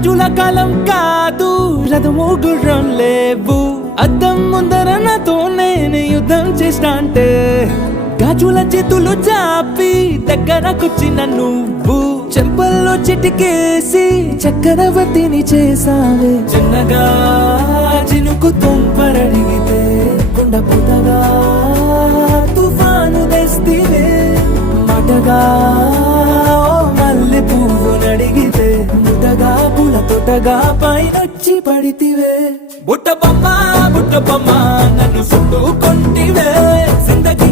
రాజుల కాలం కాదు, రథము గుర్రం లేవు. అద్దం ముందర నాతో నేను యుద్ధం చేస్తా అంటే గాజుల చేతులు చాపి దగ్గరకొచ్చిన నువ్వు చెంపల్లో చిటికేసి చక్రవర్తిని చేసావే. చిన్నగా చినుకు తుంపరడిగితే కొండ పుటగా తుఫాను తెస్తివే. మాటగా మల్లె పువ్వు నడిగితే ముటగా పూల తోటగా పైనొచ్చి పడితివే. బుట్ట బొమ్మ నన్ను చుట్టుకొంటివే. జిందగీ